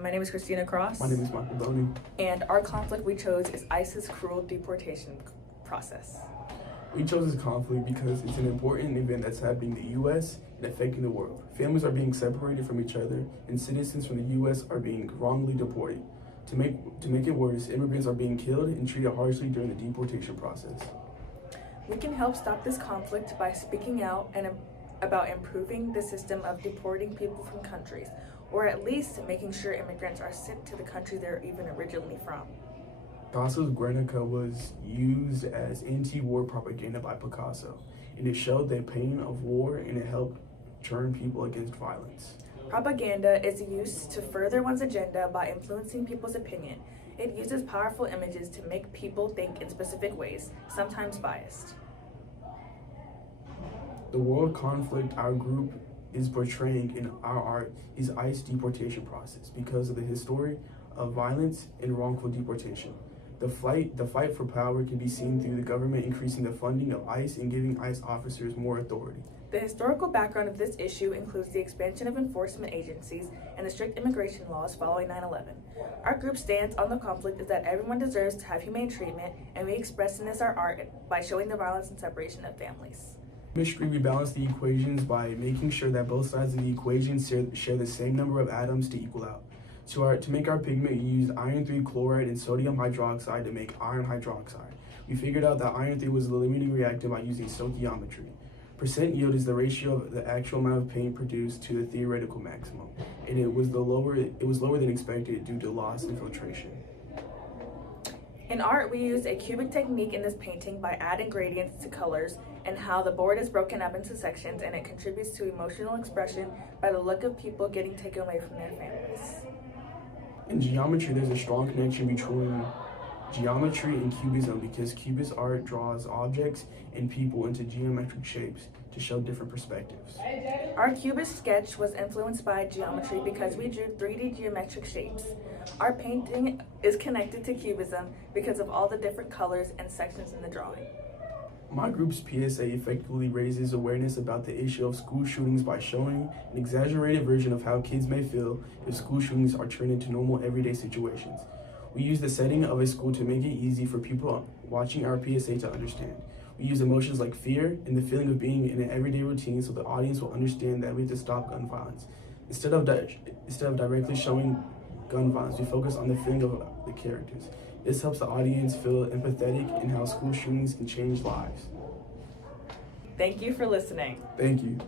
My name is Cristina Cross. My name is Michael Boney. And our conflict we chose is ICE's cruel deportation process. We chose this conflict because it's an important event that's happening in the U.S. and affecting the world. Families are being separated from each other, and citizens from the U.S. are being wrongly deported. To make it worse, immigrants are being killed and treated harshly during the deportation process. We can help stop this conflict by speaking out and about improving the system of deporting people from countries, or at least making sure immigrants are sent to the country they're even originally from. Picasso's Guernica was used as anti-war propaganda by Picasso, and it showed the pain of war and it helped turn people against violence. Propaganda is used to further one's agenda by influencing people's opinion. It uses powerful images to make people think in specific ways, sometimes biased. The world conflict our group is portraying in our art is ICE deportation process because of the history of violence and wrongful deportation. The fight for power can be seen through the government increasing the funding of ICE and giving ICE officers more authority. The historical background of this issue includes the expansion of enforcement agencies and the strict immigration laws following 9/11. Our group's stance on the conflict is that everyone deserves to have humane treatment, and we express in this our art by showing the violence and separation of families. Chemistry, we balance the equations by making sure that both sides of the equation share the same number of atoms to equal out. To make our pigment, we used iron 3 chloride and sodium hydroxide to make iron hydroxide. We figured out that iron 3 was the limiting reactant by using stoichiometry. Percent yield is the ratio of the actual amount of paint produced to the theoretical maximum, and it was lower than expected due to loss and filtration. In art, we use a cubic technique in this painting by adding gradients to colors and how the board is broken up into sections, and it contributes to emotional expression by the look of people getting taken away from their families. In geometry, there's a strong connection between geometry and cubism because cubist art draws objects and people into geometric shapes to show different perspectives. Our cubist sketch was influenced by geometry because we drew 3D geometric shapes. Our painting is connected to cubism because of all the different colors and sections in the drawing. My group's PSA effectively raises awareness about the issue of school shootings by showing an exaggerated version of how kids may feel if school shootings are turned into normal everyday situations. We use the setting of a school to make it easy for people watching our PSA to understand. We use emotions like fear and the feeling of being in an everyday routine so the audience will understand that we have to stop gun violence. Instead of directly showing gun violence, we focus on the feeling of the characters. This helps the audience feel empathetic in how school shootings can change lives. Thank you for listening. Thank you.